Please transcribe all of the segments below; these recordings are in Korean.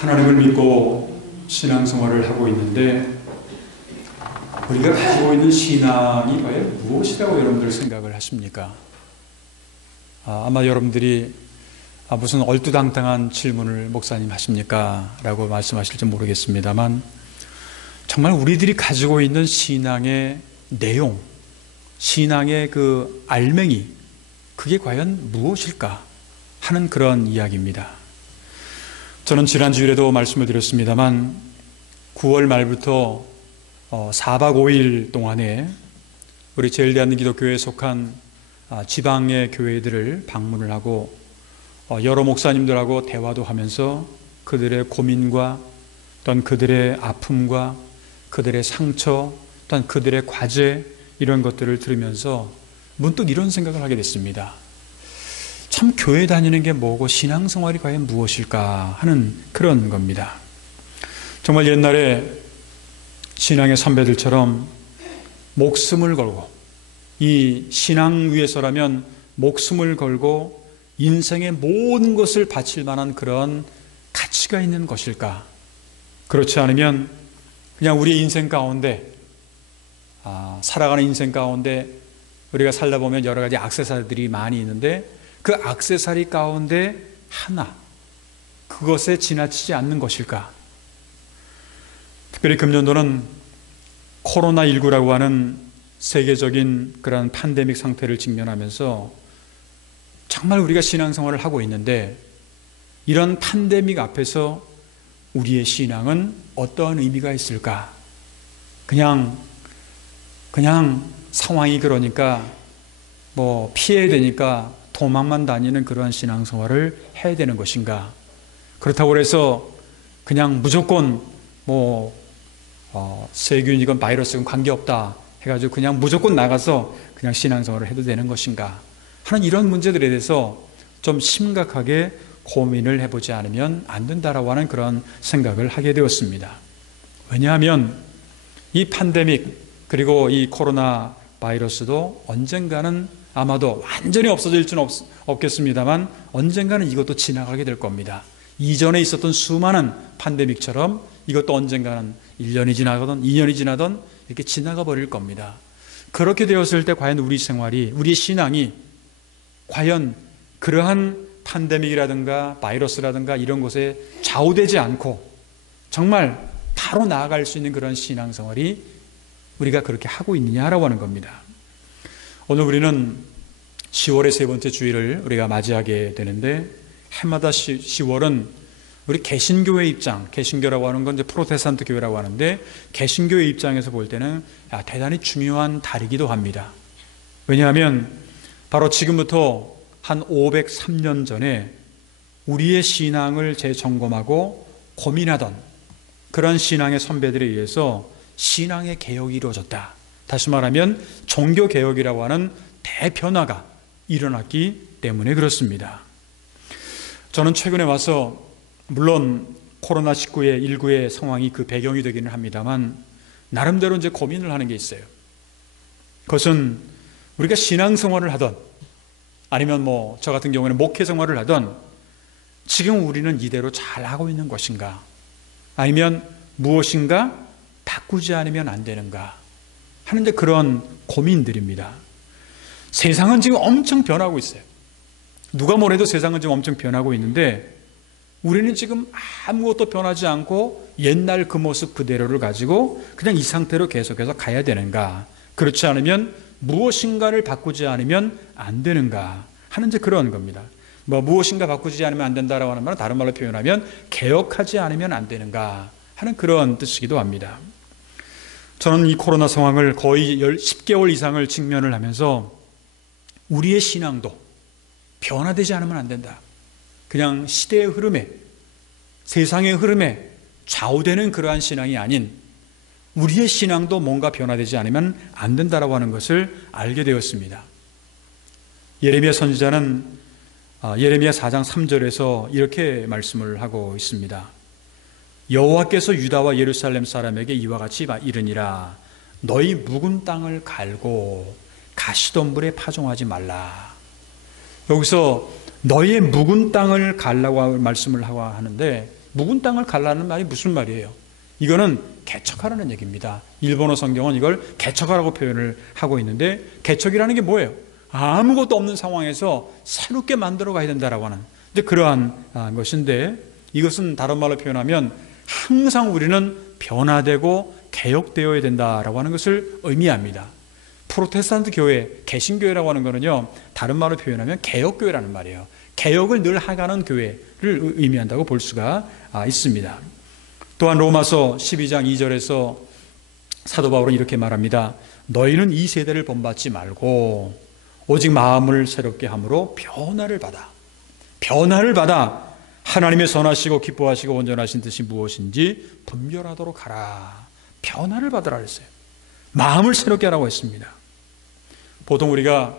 하나님을 믿고 신앙생활을 하고 있는데 우리가 가지고 있는 신앙이 과연 무엇이라고 여러분들 생각을 하십니까? 아마 여러분들이 무슨 얼토당당한 질문을 목사님 하십니까? 라고 말씀하실지 모르겠습니다만 정말 우리들이 가지고 있는 신앙의 내용, 신앙의 그 알맹이, 그게 과연 무엇일까 하는 그런 이야기입니다. 저는 지난 주일에도 말씀을 드렸습니다만 9월 말부터 4박 5일 동안에 우리 제일대한민국기독교회에 속한 지방의 교회들을 방문을 하고 여러 목사님들하고 대화도 하면서 그들의 고민과 또는 그들의 아픔과 그들의 상처 또는 그들의 과제 이런 것들을 들으면서 문득 이런 생각을 하게 됐습니다. 참 교회 다니는 게 뭐고 신앙생활이 과연 무엇일까 하는 그런 겁니다. 정말 옛날에 신앙의 선배들처럼 목숨을 걸고 이 신앙 위해서라면 목숨을 걸고 인생의 모든 것을 바칠 만한 그런 가치가 있는 것일까? 그렇지 않으면 그냥 우리의 인생 가운데 살아가는 인생 가운데 우리가 살다 보면 여러 가지 액세서리들이 많이 있는데 그 액세서리 가운데 하나, 그것에 지나치지 않는 것일까? 특별히 금년도는 코로나19라고 하는 세계적인 그런 팬데믹 상태를 직면하면서 정말 우리가 신앙생활을 하고 있는데 이런 팬데믹 앞에서 우리의 신앙은 어떠한 의미가 있을까? 그냥 상황이 그러니까 뭐 피해야 되니까 도망만 다니는 그러한 신앙생활을 해야 되는 것인가? 그렇다고 해서 그냥 무조건 세균이건 바이러스건 관계없다 해가지고 그냥 무조건 나가서 그냥 신앙생활을 해도 되는 것인가 하는 이런 문제들에 대해서 좀 심각하게 고민을 해보지 않으면 안 된다라고 하는 그런 생각을 하게 되었습니다. 왜냐하면 이 팬데믹 그리고 이 코로나 바이러스도 언젠가는 아마도 완전히 없어질 수는 없겠습니다만 언젠가는 이것도 지나가게 될 겁니다. 이전에 있었던 수많은 팬데믹처럼 이것도 언젠가는 1년이 지나가든 2년이 지나든 이렇게 지나가 버릴 겁니다. 그렇게 되었을 때 과연 우리 생활이, 우리의 신앙이 과연 그러한 팬데믹이라든가 바이러스라든가 이런 것에 좌우되지 않고 정말 바로 나아갈 수 있는 그런 신앙생활이 우리가 그렇게 하고 있느냐라고 하는 겁니다. 오늘 우리는 10월의 세 번째 주일을 우리가 맞이하게 되는데 해마다 10월은 우리 개신교의 입장, 개신교라고 하는 건 이제 프로테스탄트 교회라고 하는데 개신교의 입장에서 볼 때는 대단히 중요한 달이기도 합니다. 왜냐하면 바로 지금부터 한 503년 전에 우리의 신앙을 재점검하고 고민하던 그런 신앙의 선배들에 의해서 신앙의 개혁이 이루어졌다. 다시 말하면 종교개혁이라고 하는 대변화가 일어났기 때문에 그렇습니다. 저는 최근에 와서 물론 코로나19의 상황이 그 배경이 되기는 합니다만 나름대로 이제 고민을 하는 게 있어요. 그것은 우리가 신앙생활을 하던 아니면 저 같은 경우에는 목회생활을 하던 지금 우리는 이대로 잘하고 있는 것인가? 아니면 무엇인가 바꾸지 않으면 안 되는가? 하는데 그런 고민들입니다. 세상은 지금 엄청 변하고 있어요. 누가 뭐래도 세상은 지금 엄청 변하고 있는데 우리는 지금 아무것도 변하지 않고 옛날 그 모습 그대로를 가지고 그냥 이 상태로 계속해서 가야 되는가? 그렇지 않으면 무엇인가를 바꾸지 않으면 안 되는가? 하는 이제 그런 겁니다. 무엇인가 바꾸지 않으면 안 된다라고 하는 말은 다른 말로 표현하면 개혁하지 않으면 안 되는가? 하는 그런 뜻이기도 합니다. 저는 이 코로나 상황을 거의 10개월 이상을 직면을 하면서 우리의 신앙도 변화되지 않으면 안 된다. 그냥 시대의 흐름에, 세상의 흐름에 좌우되는 그러한 신앙이 아닌 우리의 신앙도 뭔가 변화되지 않으면 안 된다라고 하는 것을 알게 되었습니다. 예레미야 선지자는 예레미야 4장 3절에서 이렇게 말씀을 하고 있습니다. 여호와께서 유다와 예루살렘 사람에게 이와 같이 이르니라. 너희 묵은 땅을 갈고 가시덤불에 파종하지 말라. 여기서 너희의 묵은 땅을 갈라고 말씀을 하고 하는데 묵은 땅을 갈라는 말이 무슨 말이에요? 이거는 개척하라는 얘기입니다. 일본어 성경은 이걸 개척하라고 표현을 하고 있는데, 개척이라는 게 뭐예요? 아무것도 없는 상황에서 새롭게 만들어 가야 된다라고 하는 이제 그러한 것인데, 이것은 다른 말로 표현하면 항상 우리는 변화되고 개혁되어야 된다라고 하는 것을 의미합니다. 프로테스탄트 교회, 개신교회라고 하는 거는요, 다른 말로 표현하면 개혁교회라는 말이에요. 개혁을 늘 하가는 교회를 의미한다고 볼 수가 있습니다. 또한 로마서 12장 2절에서 사도 바울은 이렇게 말합니다. 너희는 이 세대를 본받지 말고 오직 마음을 새롭게 함으로 변화를 받아 하나님의 선하시고 기뻐하시고 온전하신 뜻이 무엇인지 분별하도록 하라. 변화를 받으라 했어요. 마음을 새롭게 하라고 했습니다. 보통 우리가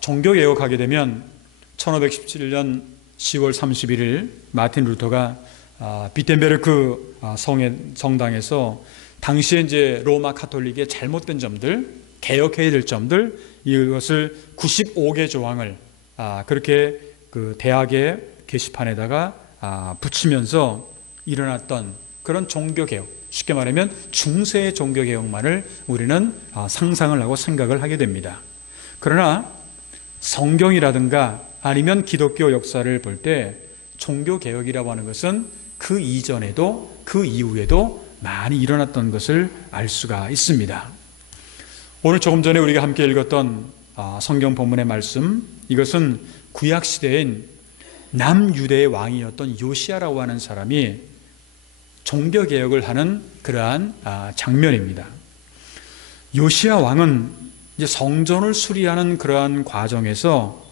종교개혁하게 되면 1517년 10월 31일 마틴 루터가 비텐베르크 성당에서 당시에 이제 로마 카톨릭의 잘못된 점들, 개혁해야 될 점들, 이것을 95개 조항을 그렇게 그 대학의 게시판에다가 붙이면서 일어났던 그런 종교개혁, 쉽게 말하면 중세의 종교개혁만을 우리는 상상을 하고 생각을 하게 됩니다. 그러나 성경이라든가 아니면 기독교 역사를 볼 때 종교개혁이라고 하는 것은 그 이전에도 그 이후에도 많이 일어났던 것을 알 수가 있습니다. 오늘 조금 전에 우리가 함께 읽었던 성경 본문의 말씀, 이것은 구약시대인 남유대의 왕이었던 요시야라고 하는 사람이 종교개혁을 하는 그러한 장면입니다. 요시야 왕은 이제 성전을 수리하는 그러한 과정에서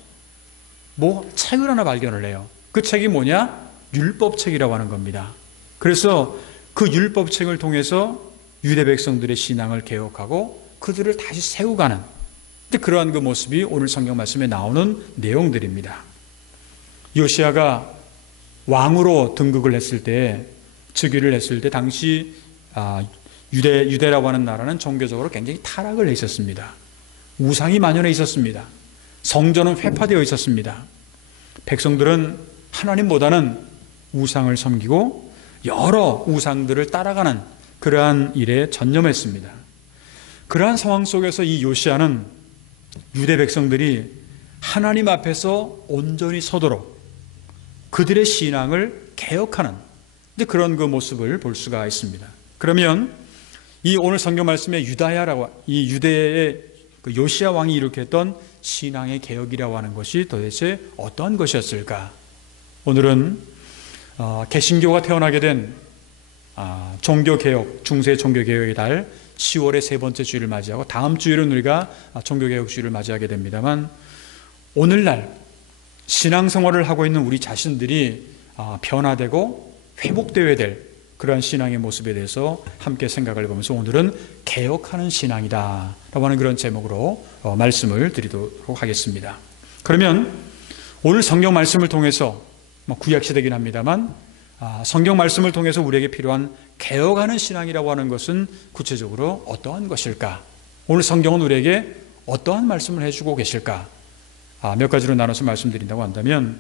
책을 하나 발견을 해요. 그 책이 뭐냐? 율법책이라고 하는 겁니다. 그래서 그 율법책을 통해서 유대 백성들의 신앙을 개혁하고 그들을 다시 세우가는 그러한 그 모습이 오늘 성경 말씀에 나오는 내용들입니다. 요시야가 왕으로 등극을 했을 때, 즉위를 했을 때 당시 유대라고 하는 나라는 종교적으로 굉장히 타락을 해 있었습니다. 우상이 만연해 있었습니다. 성전은 회파되어 있었습니다. 백성들은 하나님보다는 우상을 섬기고 여러 우상들을 따라가는 그러한 일에 전념했습니다. 그러한 상황 속에서 이 요시야는 유대 백성들이 하나님 앞에서 온전히 서도록 그들의 신앙을 개혁하는 그런 그 모습을 볼 수가 있습니다. 그러면 이 오늘 성경 말씀에 유다야라고, 이 유대의 그 요시야 왕이 일으켰던 신앙의 개혁이라고 하는 것이 도대체 어떠한 것이었을까? 오늘은 개신교가 태어나게 된 종교개혁, 중세 종교개혁의 달 10월의 세 번째 주일을 맞이하고 다음 주일은 우리가 종교개혁 주일을 맞이하게 됩니다만, 오늘날 신앙생활을 하고 있는 우리 자신들이 변화되고 회복되어야 될 그러한 신앙의 모습에 대해서 함께 생각을 해보면서 오늘은 개혁하는 신앙이다 라고 하는 그런 제목으로 말씀을 드리도록 하겠습니다. 그러면 오늘 성경 말씀을 통해서 구약시대이긴 합니다만 성경 말씀을 통해서 우리에게 필요한 개혁하는 신앙이라고 하는 것은 구체적으로 어떠한 것일까? 오늘 성경은 우리에게 어떠한 말씀을 해주고 계실까? 몇 가지로 나눠서 말씀드린다고 한다면,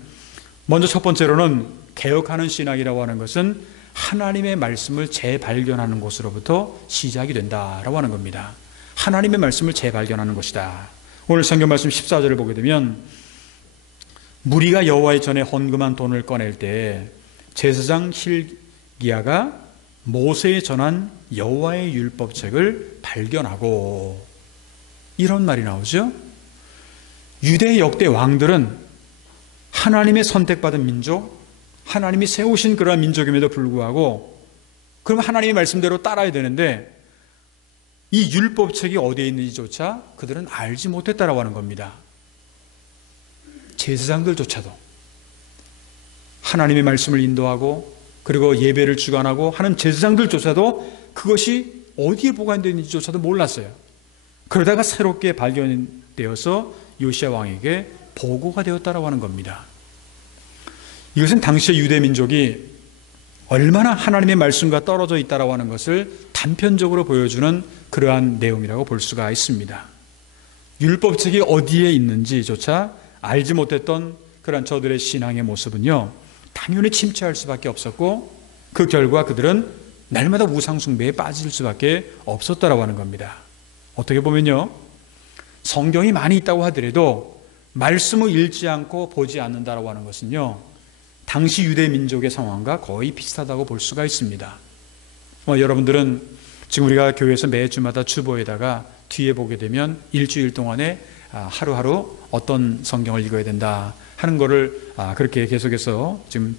먼저 첫 번째로는 개혁하는 신앙이라고 하는 것은 하나님의 말씀을 재발견하는 것으로부터 시작이 된다라고 하는 겁니다. 하나님의 말씀을 재발견하는 것이다. 오늘 성경 말씀 14절을 보게 되면, 무리가 여호와의 전에 헌금한 돈을 꺼낼 때 제사장 hil기야가 모세에 전한 여호와의 율법책을 발견하고, 이런 말이 나오죠. 유대 역대 왕들은 하나님의 선택받은 민족, 하나님이 세우신 그러한 민족임에도 불구하고 그럼 하나님의 말씀대로 따라야 되는데 이 율법책이 어디에 있는지조차 그들은 알지 못했다라고 하는 겁니다. 제사장들조차도 하나님의 말씀을 인도하고 그리고 예배를 주관하고 하는 제사장들조차도 그것이 어디에 보관되어 있는지조차도 몰랐어요. 그러다가 새롭게 발견되어서 요시야 왕에게 보고가 되었다라고 하는 겁니다. 이것은 당시의 유대 민족이 얼마나 하나님의 말씀과 떨어져 있다라고 하는 것을 단편적으로 보여주는 그러한 내용이라고 볼 수가 있습니다. 율법책이 어디에 있는지조차 알지 못했던 그러한 저들의 신앙의 모습은요, 당연히 침체할 수밖에 없었고 그 결과 그들은 날마다 우상 숭배에 빠질 수밖에 없었다라고 하는 겁니다. 어떻게 보면요, 성경이 많이 있다고 하더라도 말씀을 읽지 않고 보지 않는다라고 하는 것은요, 당시 유대 민족의 상황과 거의 비슷하다고 볼 수가 있습니다. 여러분들은 지금 우리가 교회에서 매주마다 주보에다가 뒤에 보게 되면 일주일 동안에 하루하루 어떤 성경을 읽어야 된다 하는 거를 그렇게 계속해서 지금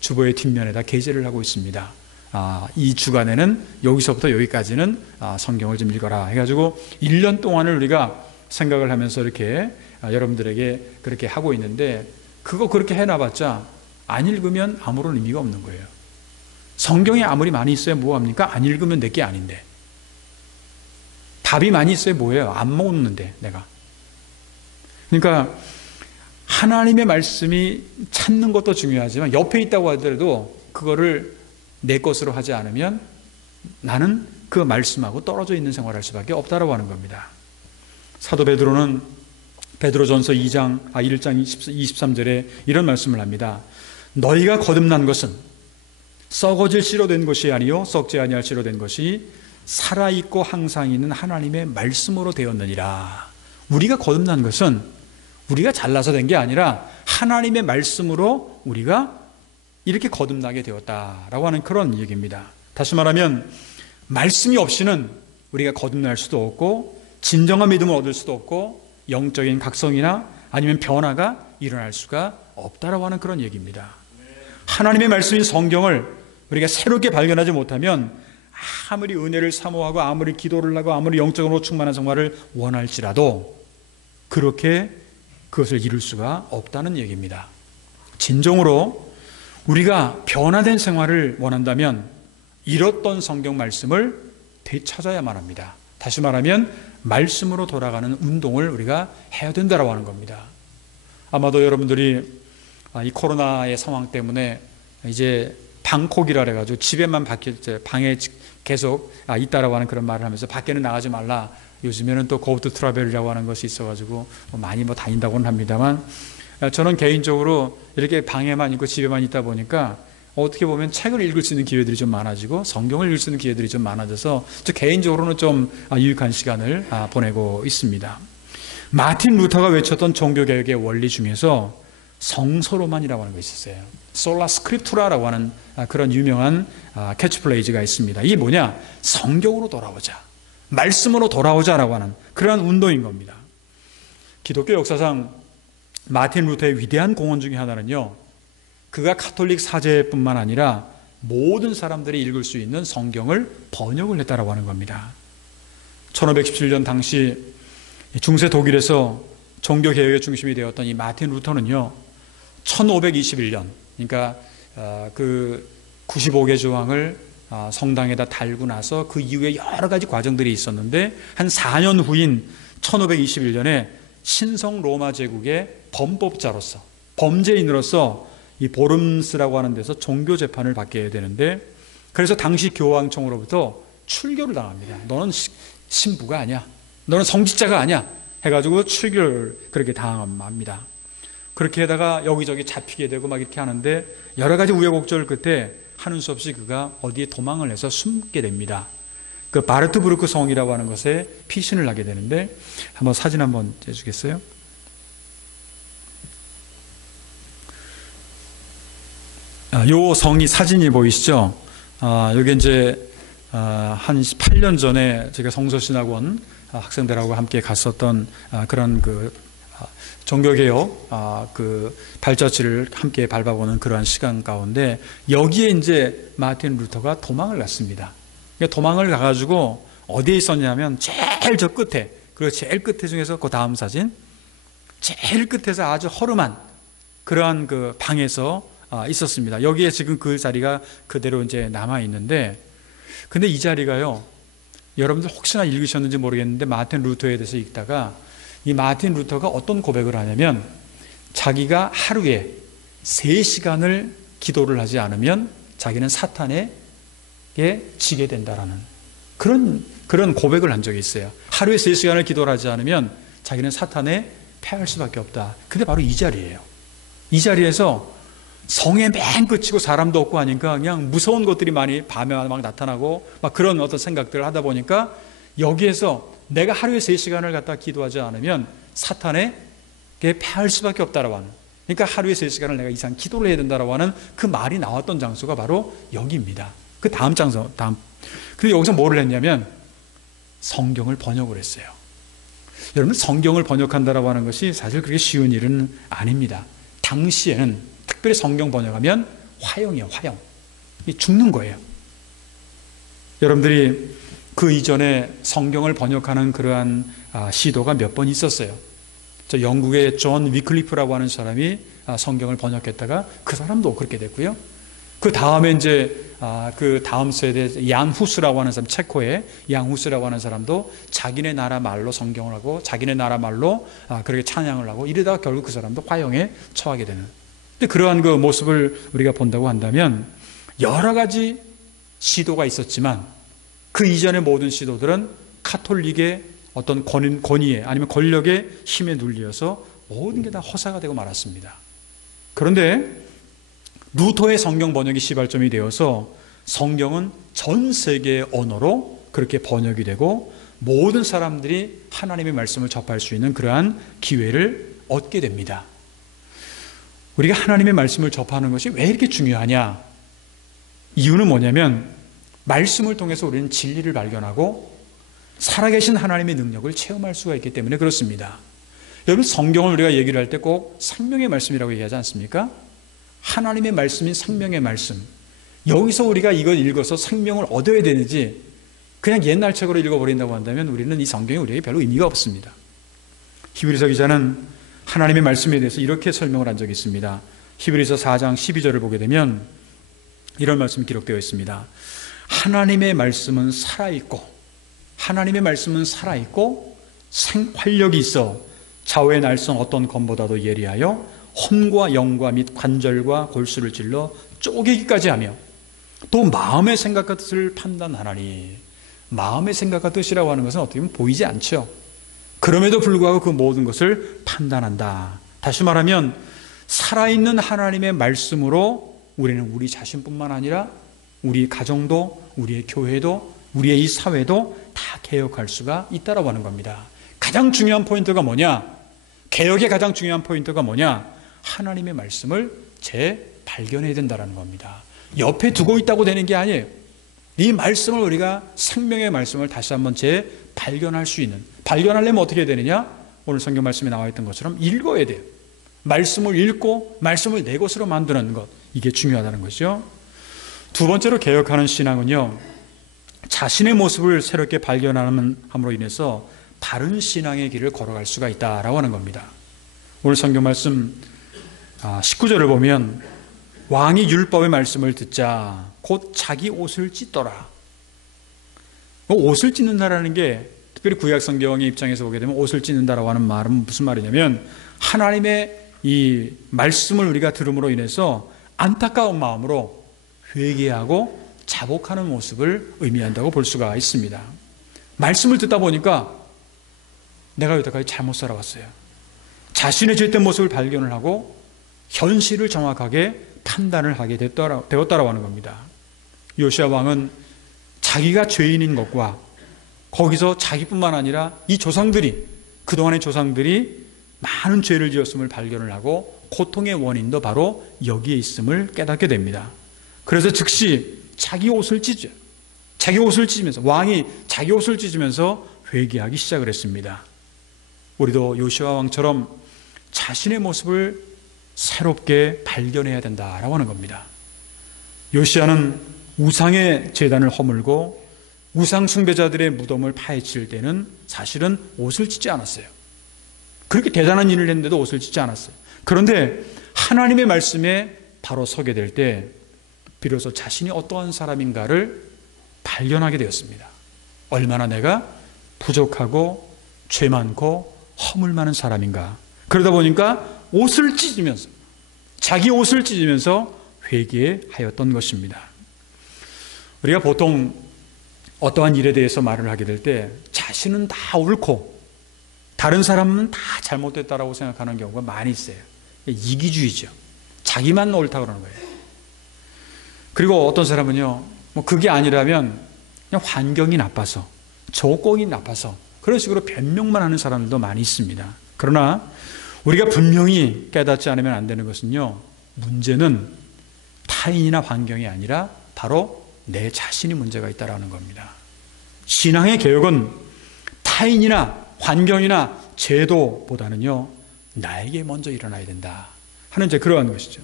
주보의 뒷면에다 게재를 하고 있습니다. 이 주간에는 여기서부터 여기까지는 성경을 좀 읽어라 해가지고 1년 동안을 우리가 생각을 하면서 이렇게 여러분들에게 그렇게 하고 있는데, 그거 그렇게 해놔봤자 안 읽으면 아무런 의미가 없는 거예요. 성경이 아무리 많이 있어야 뭐합니까? 안 읽으면 내게 아닌데. 답이 많이 있어야 뭐예요? 안 먹는데 내가. 그러니까 하나님의 말씀이 찾는 것도 중요하지만 옆에 있다고 하더라도 그거를 내 것으로 하지 않으면 나는 그 말씀하고 떨어져 있는 생활을 할 수밖에 없다라고 하는 겁니다. 사도 베드로는 베드로전서 1장 23절에 이런 말씀을 합니다. 너희가 거듭난 것은 썩어질 씨로 된 것이 아니요 썩지 아니할 씨로 된 것이 살아있고 항상 있는 하나님의 말씀으로 되었느니라. 우리가 거듭난 것은 우리가 잘나서 된 게 아니라 하나님의 말씀으로 우리가 이렇게 거듭나게 되었다라고 하는 그런 얘기입니다. 다시 말하면 말씀이 없이는 우리가 거듭날 수도 없고 진정한 믿음을 얻을 수도 없고 영적인 각성이나 아니면 변화가 일어날 수가 없다라고 하는 그런 얘기입니다. 하나님의 말씀인 성경을 우리가 새롭게 발견하지 못하면 아무리 은혜를 사모하고 아무리 기도를 하고 아무리 영적으로 충만한 생활을 원할지라도 그렇게 그것을 이룰 수가 없다는 얘기입니다. 진정으로 우리가 변화된 생활을 원한다면 잃었던 성경 말씀을 되찾아야만 합니다. 다시 말하면 말씀으로 돌아가는 운동을 우리가 해야 된다고 하는 겁니다. 아마도 여러분들이 이 코로나의 상황 때문에 이제 방콕이라 해가지고 집에만 방에 계속 있다라고 하는 그런 말을 하면서 밖에는 나가지 말라. 요즘에는 또 go to travel이라고 하는 것이 있어가지고 많이 다닌다고는 합니다만, 저는 개인적으로 이렇게 방에만 있고 집에만 있다 보니까 어떻게 보면 책을 읽을 수 있는 기회들이 좀 많아지고 성경을 읽을 수 있는 기회들이 좀 많아져서 저 개인적으로는 좀 유익한 시간을 보내고 있습니다. 마틴 루터가 외쳤던 종교개혁의 원리 중에서 성서로만이라고 하는 것이 있었어요. 솔라 스크립투라라고 하는 그런 유명한 캐치플레이즈가 있습니다. 이게 뭐냐? 성경으로 돌아오자, 말씀으로 돌아오자라고 하는 그러한 운동인 겁니다. 기독교 역사상 마틴 루터의 위대한 공헌 중에 하나는요, 그가 카톨릭 사제뿐만 아니라 모든 사람들이 읽을 수 있는 성경을 번역을 했다라고 하는 겁니다. 1517년 당시 중세 독일에서 종교개혁의 중심이 되었던 이 마틴 루터는요, 1521년, 그러니까 그 95개 조항을 성당에다 달고 나서 그 이후에 여러 가지 과정들이 있었는데 한 4년 후인 1521년에 신성 로마 제국의 범법자로서, 범죄인으로서 이 보름스라고 하는 데서 종교 재판을 받게 되는데, 그래서 당시 교황청으로부터 출교를 당합니다. 너는 신부가 아니야, 너는 성직자가 아니야 해가지고 출교를 그렇게 당합니다. 그렇게 하다가 여기저기 잡히게 되고 막 이렇게 하는데 여러 가지 우여곡절 끝에 하는 수 없이 그가 어디에 도망을 해서 숨게 됩니다. 그 바르트부르크 성이라고 하는 것에 피신을 하게 되는데, 한번 사진 한번 떼주겠어요? 요 성이 사진이 보이시죠? 여기 이제 한 8년 전에 제가 성서신학원 학생들하고 함께 갔었던 그런 그 종교개혁 그 발자취를 함께 밟아보는 그러한 시간 가운데 여기에 이제 마틴 루터가 도망을 갔습니다. 도망을 가가지고 어디에 있었냐면 제일 저 끝에, 그리고 제일 끝에 중에서 그 다음 사진, 제일 끝에서 아주 허름한 그러한 그 방에서 있었습니다. 여기에 지금 그 자리가 그대로 이제 남아 있는데, 근데 이 자리가요, 여러분들 혹시나 읽으셨는지 모르겠는데 마틴 루터에 대해서 읽다가 이 마틴 루터가 어떤 고백을 하냐면, 자기가 하루에 3시간을 기도를 하지 않으면 자기는 사탄에게 지게 된다라는 그런 고백을 한 적이 있어요. 하루에 3시간을 기도를 하지 않으면 자기는 사탄에 패할 수밖에 없다. 근데 바로 이 자리예요. 이 자리에서 성의 맨 끝이고 사람도 없고 하니까 그냥 무서운 것들이 많이 밤에 막 나타나고 막 그런 어떤 생각들을 하다 보니까 여기에서 내가 하루에 3시간을 갖다 기도하지 않으면 사탄에게 패할 수밖에 없다라고 하는, 그러니까 하루에 3시간을 내가 이상 기도를 해야 된다라고 하는 그 말이 나왔던 장소가 바로 여기입니다. 그 다음 장소, 근데 여기서 뭐를 했냐면 성경을 번역을 했어요. 여러분, 성경을 번역한다라고 하는 것이 사실 그렇게 쉬운 일은 아닙니다. 당시에는 특별히 성경 번역하면 화형이에요. 화형. 죽는 거예요. 여러분들이 그 이전에 성경을 번역하는 그러한 시도가 몇 번 있었어요. 저 영국의 존 위클리프라고 하는 사람이 성경을 번역했다가 그 사람도 그렇게 됐고요. 그 다음에 이제 그 다음 세대 양 후스라고 하는 사람, 체코의 양 후스라고 하는 사람도 자기네 나라 말로 성경을 하고 자기네 나라 말로 그렇게 찬양을 하고 이러다가 결국 그 사람도 화형에 처하게 되는. 근데 그러한 그 모습을 우리가 본다고 한다면 여러 가지 시도가 있었지만 그 이전의 모든 시도들은 카톨릭의 어떤 권위에 아니면 권력의 힘에 눌려서 모든 게 다 허사가 되고 말았습니다. 그런데 루터의 성경 번역이 시발점이 되어서 성경은 전 세계의 언어로 그렇게 번역이 되고 모든 사람들이 하나님의 말씀을 접할 수 있는 그러한 기회를 얻게 됩니다. 우리가 하나님의 말씀을 접하는 것이 왜 이렇게 중요하냐? 이유는 뭐냐면 말씀을 통해서 우리는 진리를 발견하고 살아계신 하나님의 능력을 체험할 수가 있기 때문에 그렇습니다. 여러분, 성경을 우리가 얘기를 할 때 꼭 생명의 말씀이라고 얘기하지 않습니까? 하나님의 말씀인 생명의 말씀. 여기서 우리가 이걸 읽어서 생명을 얻어야 되는지 그냥 옛날 책으로 읽어버린다고 한다면 우리는 이 성경이 우리에게 별로 의미가 없습니다. 히브리서 기자는 하나님의 말씀에 대해서 이렇게 설명을 한 적이 있습니다. 히브리서 4장 12절을 보게 되면 이런 말씀이 기록되어 있습니다. 하나님의 말씀은 살아있고 하나님의 말씀은 살아있고 활력이 있어 좌우의 날선 어떤 검보다도 예리하여 혼과 영과 및 관절과 골수를 찔러 쪼개기까지 하며 또 마음의 생각과 뜻을 판단하나니, 마음의 생각과 뜻이라고 하는 것은 어떻게 보면 보이지 않죠. 그럼에도 불구하고 그 모든 것을 판단한다. 다시 말하면 살아있는 하나님의 말씀으로 우리는 우리 자신뿐만 아니라 우리 가정도 우리의 교회도 우리의 이 사회도 다 개혁할 수가 있다라고 하는 겁니다. 가장 중요한 포인트가 뭐냐? 개혁의 가장 중요한 포인트가 뭐냐? 하나님의 말씀을 재발견해야 된다는 겁니다. 옆에 두고 있다고 되는 게 아니에요. 이 말씀을 우리가 생명의 말씀을 다시 한번 재발견할 수 있는, 발견하려면 어떻게 해야 되느냐? 오늘 성경 말씀에 나와 있던 것처럼 읽어야 돼요. 말씀을 읽고 말씀을 내 것으로 만드는 것, 이게 중요하다는 것이죠. 두 번째로 개혁하는 신앙은요, 자신의 모습을 새롭게 발견함으로 인해서 바른 신앙의 길을 걸어갈 수가 있다라고 하는 겁니다. 오늘 성경 말씀 19절을 보면 왕이 율법의 말씀을 듣자 곧 자기 옷을 찢더라. 옷을 찢는다라는 게 특별히 구약 성경의 입장에서 보게 되면 옷을 찢는다라고 하는 말은 무슨 말이냐면 하나님의 이 말씀을 우리가 들음으로 인해서 안타까운 마음으로 회개하고 자복하는 모습을 의미한다고 볼 수가 있습니다. 말씀을 듣다 보니까 내가 여태까지 잘못 살아왔어요. 자신의 죄된 모습을 발견을 하고 현실을 정확하게 판단을 하게 되었다라고 하는 겁니다. 요시야 왕은 자기가 죄인인 것과 거기서 자기뿐만 아니라 이 조상들이, 그동안의 조상들이 많은 죄를 지었음을 발견을 하고 고통의 원인도 바로 여기에 있음을 깨닫게 됩니다. 그래서 즉시 자기 옷을 찢어요. 자기 옷을 찢으면서, 왕이 자기 옷을 찢으면서 회개하기 시작을 했습니다. 우리도 요시야 왕처럼 자신의 모습을 새롭게 발견해야 된다라고 하는 겁니다. 요시야는 우상의 제단을 허물고 우상 숭배자들의 무덤을 파헤칠 때는 사실은 옷을 찢지 않았어요. 그렇게 대단한 일을 했는데도 옷을 찢지 않았어요. 그런데 하나님의 말씀에 바로 서게 될 때 비로소 자신이 어떠한 사람인가를 발견하게 되었습니다. 얼마나 내가 부족하고 죄 많고 허물 많은 사람인가. 그러다 보니까 옷을 찢으면서, 자기 옷을 찢으면서 회개하였던 것입니다. 우리가 보통 어떠한 일에 대해서 말을 하게 될 때 자신은 다 옳고 다른 사람은 다 잘못됐다라고 생각하는 경우가 많이 있어요. 이기주의죠. 자기만 옳다고 그러는 거예요. 그리고 어떤 사람은요, 뭐 그게 아니라면 그냥 환경이 나빠서, 조건이 나빠서 그런 식으로 변명만 하는 사람들도 많이 있습니다. 그러나 우리가 분명히 깨닫지 않으면 안 되는 것은요, 문제는 타인이나 환경이 아니라 바로 내 자신이 문제가 있다는 겁니다. 신앙의 개혁은 타인이나 환경이나 제도보다는요, 나에게 먼저 일어나야 된다 하는 이제 그러한 것이죠.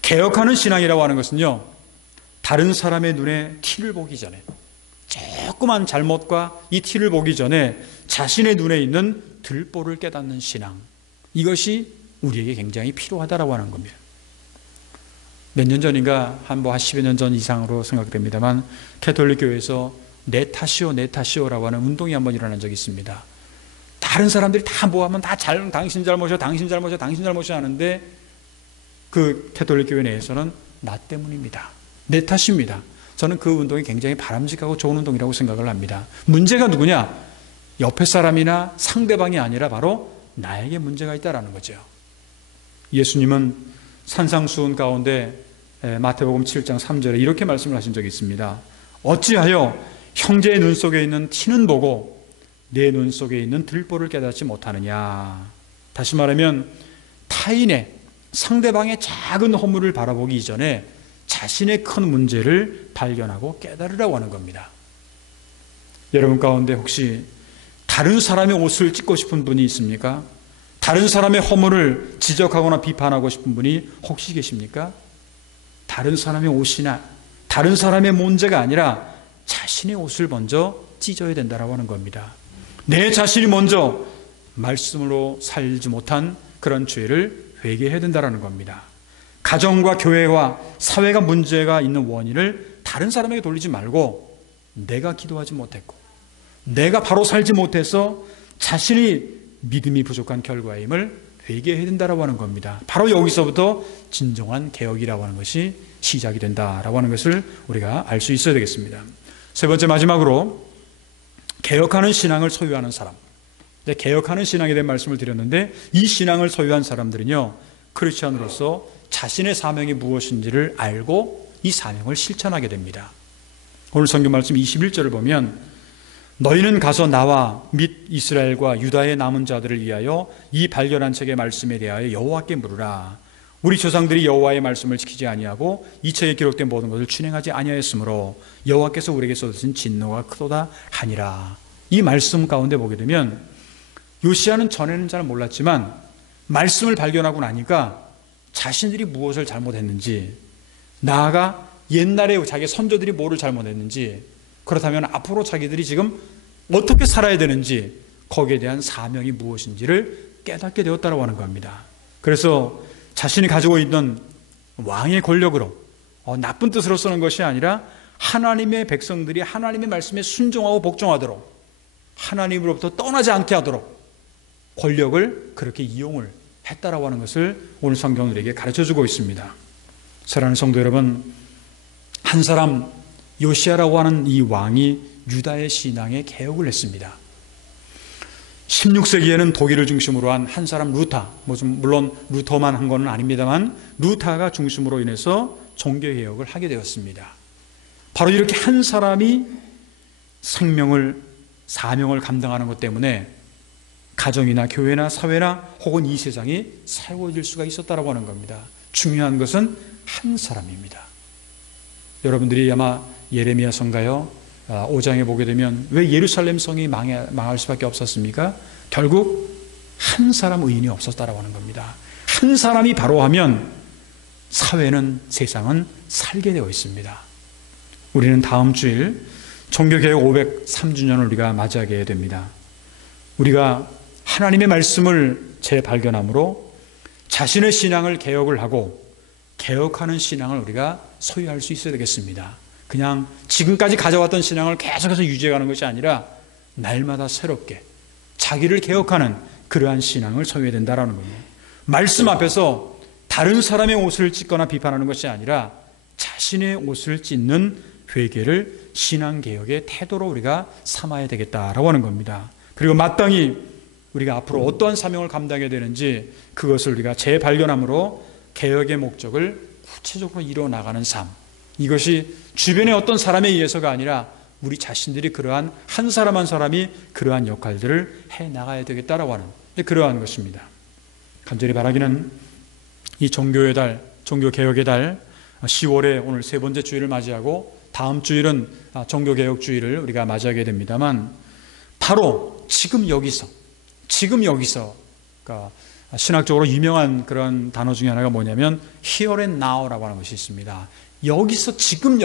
개혁하는 신앙이라고 하는 것은요, 다른 사람의 눈에 티를 보기 전에, 조그만 잘못과 이 티를 보기 전에 자신의 눈에 있는 들보를 깨닫는 신앙, 이것이 우리에게 굉장히 필요하다라고 하는 겁니다. 몇 년 전인가 한 10여 년 전 이상으로 생각됩니다만, 캐톨릭 교회에서 내 탓이요 내 탓이요라고 하는 운동이 한번 일어난 적이 있습니다. 다른 사람들이 다 모아면 다 당신 잘못이야 당신 잘못이야 당신 잘못이야 하는데, 그 캐톨릭 교회 내에서는 나 때문입니다, 내 탓입니다. 저는 그 운동이 굉장히 바람직하고 좋은 운동이라고 생각을 합니다. 문제가 누구냐? 옆에 사람이나 상대방이 아니라 바로 나에게 문제가 있다라는 거죠. 예수님은 산상수훈 가운데 마태복음 7장 3절에 이렇게 말씀을 하신 적이 있습니다. 어찌하여 형제의 눈 속에 있는 티는 보고 내 눈 속에 있는 들보를 깨닫지 못하느냐. 다시 말하면 타인의, 상대방의 작은 허물을 바라보기 이전에 자신의 큰 문제를 발견하고 깨달으라고 하는 겁니다. 여러분 가운데 혹시 다른 사람의 옷을 찢고 싶은 분이 있습니까? 다른 사람의 허물을 지적하거나 비판하고 싶은 분이 혹시 계십니까? 다른 사람의 옷이나 다른 사람의 문제가 아니라 자신의 옷을 먼저 찢어야 된다고 하는 겁니다. 내 자신이 먼저 말씀으로 살지 못한 그런 죄를 회개해야 된다는 겁니다. 가정과 교회와 사회가 문제가 있는 원인을 다른 사람에게 돌리지 말고, 내가 기도하지 못했고 내가 바로 살지 못해서 자신이 믿음이 부족한 결과임을 회개해야 된다고 하는 겁니다. 바로 여기서부터 진정한 개혁이라고 하는 것이 시작이 된다라고 하는 것을 우리가 알 수 있어야 되겠습니다. 세 번째, 마지막으로 개혁하는 신앙을 소유하는 사람. 개혁하는 신앙에 대한 말씀을 드렸는데, 이 신앙을 소유한 사람들은요, 크리스찬으로서 자신의 사명이 무엇인지를 알고 이 사명을 실천하게 됩니다. 오늘 성경 말씀 21절을 보면, 너희는 가서 나와 및 이스라엘과 유다의 남은 자들을 위하여 이 발견한 책의 말씀에 대하여 여호와께 물으라. 우리 조상들이 여호와의 말씀을 지키지 아니하고 이 책에 기록된 모든 것을 준행하지 아니하였으므로 여호와께서 우리에게 쏟으신 진노가 크도다 하니라. 이 말씀 가운데 보게 되면, 요시야는 전에는 잘 몰랐지만 말씀을 발견하고 나니까 자신들이 무엇을 잘못했는지, 나아가 옛날에 자기 선조들이 뭐를 잘못했는지, 그렇다면 앞으로 자기들이 지금 어떻게 살아야 되는지, 거기에 대한 사명이 무엇인지를 깨닫게 되었다고 하는 겁니다. 그래서 자신이 가지고 있는 왕의 권력으로 나쁜 뜻으로 쓰는 것이 아니라 하나님의 백성들이 하나님의 말씀에 순종하고 복종하도록, 하나님으로부터 떠나지 않게 하도록 권력을 그렇게 이용을 했다라고 하는 것을 오늘 성경은 우리에게 가르쳐주고 있습니다. 사랑하는 성도 여러분, 한 사람 요시야라고 하는 이 왕이 유다의 신앙에 개혁을 했습니다. 16세기에는 독일을 중심으로 한 사람 루타, 물론 루터만 한 건 아닙니다만 루타가 중심으로 인해서 종교개혁을 하게 되었습니다. 바로 이렇게 한 사람이 사명을 감당하는 것 때문에 가정이나 교회나 사회나 혹은 이 세상이 세워질 수가 있었다고 하는 겁니다. 중요한 것은 한 사람입니다. 여러분들이 아마 예레미야서인가요? 5장에 보게 되면 왜 예루살렘 성이 망할 수밖에 없었습니까? 결국 한 사람 의인이 없었다라고 하는 겁니다. 한 사람이 바로 하면 사회는, 세상은 살게 되어 있습니다. 우리는 다음 주일 종교개혁 503주년을 우리가 맞이하게 됩니다. 우리가 하나님의 말씀을 재발견함으로 자신의 신앙을 개혁을 하고 개혁하는 신앙을 우리가 소유할 수 있어야 되겠습니다. 그냥 지금까지 가져왔던 신앙을 계속해서 유지해가는 것이 아니라 날마다 새롭게 자기를 개혁하는 그러한 신앙을 소유해야 된다는 겁니다. 말씀 앞에서 다른 사람의 옷을 찢거나 비판하는 것이 아니라 자신의 옷을 찢는 회개를 신앙개혁의 태도로 우리가 삼아야 되겠다라고 하는 겁니다. 그리고 마땅히 우리가 앞으로 어떠한 사명을 감당해야 되는지 그것을 우리가 재발견함으로 개혁의 목적을 구체적으로 이뤄나가는 삶, 이것이 주변의 어떤 사람에 의해서가 아니라 우리 자신들이 그러한 한 사람 한 사람이 그러한 역할들을 해나가야 되겠다라고 하는 그러한 것입니다. 간절히 바라기는 이 종교의 달, 종교개혁의 달 10월에 오늘 세 번째 주일을 맞이하고 다음 주일은 종교개혁주일을 우리가 맞이하게 됩니다만, 바로 지금 여기서 그러니까 신학적으로 유명한 그런 단어 중에 하나가 뭐냐면 here and now라고 하는 것이 있습니다. 여기서, 지금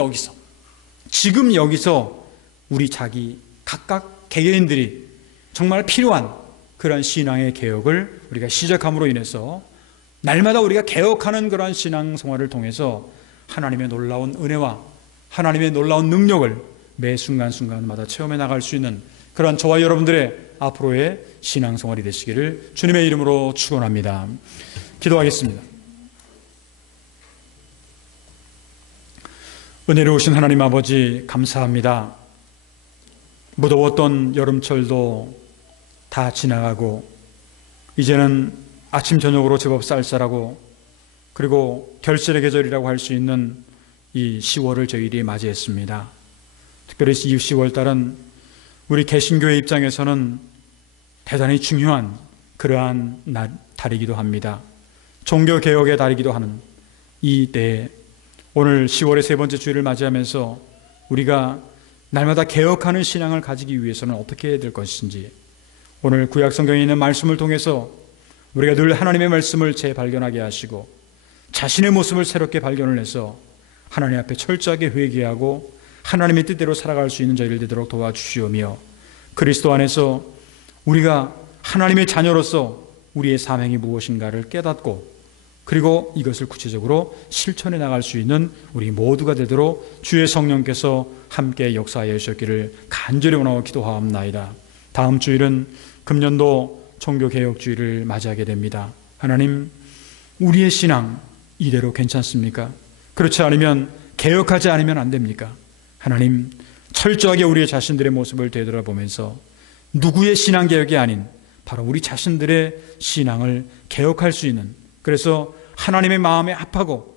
여기서 우리 자기 각각 개개인들이 정말 필요한 그런 신앙의 개혁을 우리가 시작함으로 인해서 날마다 우리가 개혁하는 그러한 신앙생활을 통해서 하나님의 놀라운 은혜와 하나님의 놀라운 능력을 매 순간순간마다 체험해 나갈 수 있는 그러한 저와 여러분들의 앞으로의 신앙생활이 되시기를 주님의 이름으로 축원합니다. 기도하겠습니다. 은혜로우신 하나님 아버지, 감사합니다. 무더웠던 여름철도 다 지나가고 이제는 아침 저녁으로 제법 쌀쌀하고 그리고 결실의 계절이라고 할 수 있는 이 10월을 저희들이 맞이했습니다. 특별히 이 10월달은 우리 개신교회 입장에서는 대단히 중요한 그러한 달이기도 합니다. 종교개혁의 달이기도 하는 이 때에 오늘 10월의 세 번째 주일을 맞이하면서 우리가 날마다 개혁하는 신앙을 가지기 위해서는 어떻게 해야 될 것인지, 오늘 구약성경에 있는 말씀을 통해서 우리가 늘 하나님의 말씀을 재발견하게 하시고 자신의 모습을 새롭게 발견을 해서 하나님 앞에 철저하게 회개하고 하나님의 뜻대로 살아갈 수 있는 저희를 되도록 도와주시오며, 그리스도 안에서 우리가 하나님의 자녀로서 우리의 사명이 무엇인가를 깨닫고 그리고 이것을 구체적으로 실천해 나갈 수 있는 우리 모두가 되도록 주의 성령께서 함께 역사하여 주셨기를 간절히 원하고 기도하옵나이다. 다음 주일은 금년도 종교개혁주일을 맞이하게 됩니다. 하나님, 우리의 신앙 이대로 괜찮습니까? 그렇지 않으면 개혁하지 않으면 안 됩니까? 하나님, 철저하게 우리의 자신들의 모습을 되돌아보면서 누구의 신앙개혁이 아닌 바로 우리 자신들의 신앙을 개혁할 수 있는, 그래서 하나님의 마음에 합하고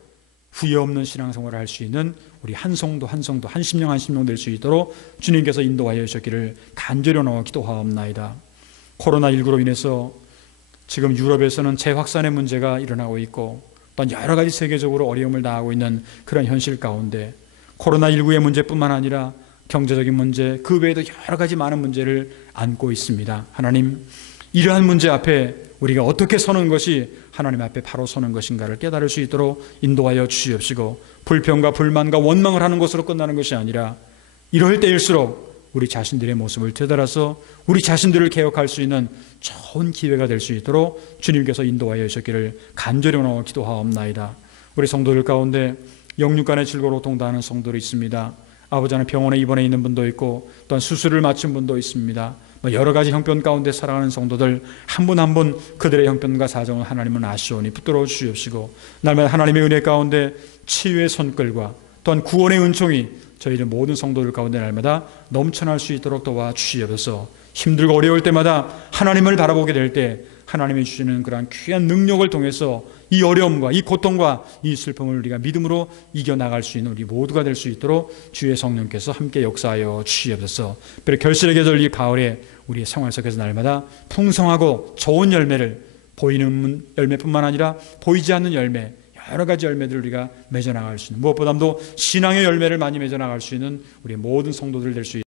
후회 없는 신앙생활을 할 수 있는 우리 한 성도 한 심령 될 수 있도록 주님께서 인도하여 주셨기를 간절히 원하고 기도하옵나이다. 코로나19로 인해서 지금 유럽에서는 재확산의 문제가 일어나고 있고 또한 여러 가지 세계적으로 어려움을 당하고 있는 그런 현실 가운데 코로나19의 문제뿐만 아니라 경제적인 문제, 그 외에도 여러 가지 많은 문제를 안고 있습니다. 하나님, 이러한 문제 앞에 우리가 어떻게 서는 것이 하나님 앞에 바로 서는 것인가를 깨달을 수 있도록 인도하여 주시옵시고, 불평과 불만과 원망을 하는 것으로 끝나는 것이 아니라 이럴 때일수록 우리 자신들의 모습을 되돌아서 우리 자신들을 개혁할 수 있는 좋은 기회가 될 수 있도록 주님께서 인도하여 주셨기를 간절히 원하고 기도하옵나이다. 우리 성도들 가운데 영육간의 질고로 동당하는 성도들이 있습니다. 아버지 하나님, 병원에 입원해 있는 분도 있고 또한 수술을 마친 분도 있습니다. 여러 가지 형편 가운데 살아가는 성도들 한 분 한 분 그들의 형편과 사정을 하나님은 아시오니 붙들어 주시옵시고, 날마다 하나님의 은혜 가운데 치유의 손길과 또한 구원의 은총이 저희들 모든 성도들 가운데 날마다 넘쳐날 수 있도록 도와주시옵소서. 힘들고 어려울 때마다 하나님을 바라보게 될 때 하나님이 주시는 그러한 귀한 능력을 통해서 이 어려움과 이 고통과 이 슬픔을 우리가 믿음으로 이겨나갈 수 있는 우리 모두가 될 수 있도록 주의 성령께서 함께 역사하여 주시옵소서. 특별히 결실의 계절 이 가을에 우리의 생활 속에서 날마다 풍성하고 좋은 열매를, 보이는 열매뿐만 아니라 보이지 않는 열매, 여러 가지 열매들을 우리가 맺어나갈 수 있는, 무엇보다도 신앙의 열매를 많이 맺어나갈 수 있는 우리 모든 성도들 될 수 있는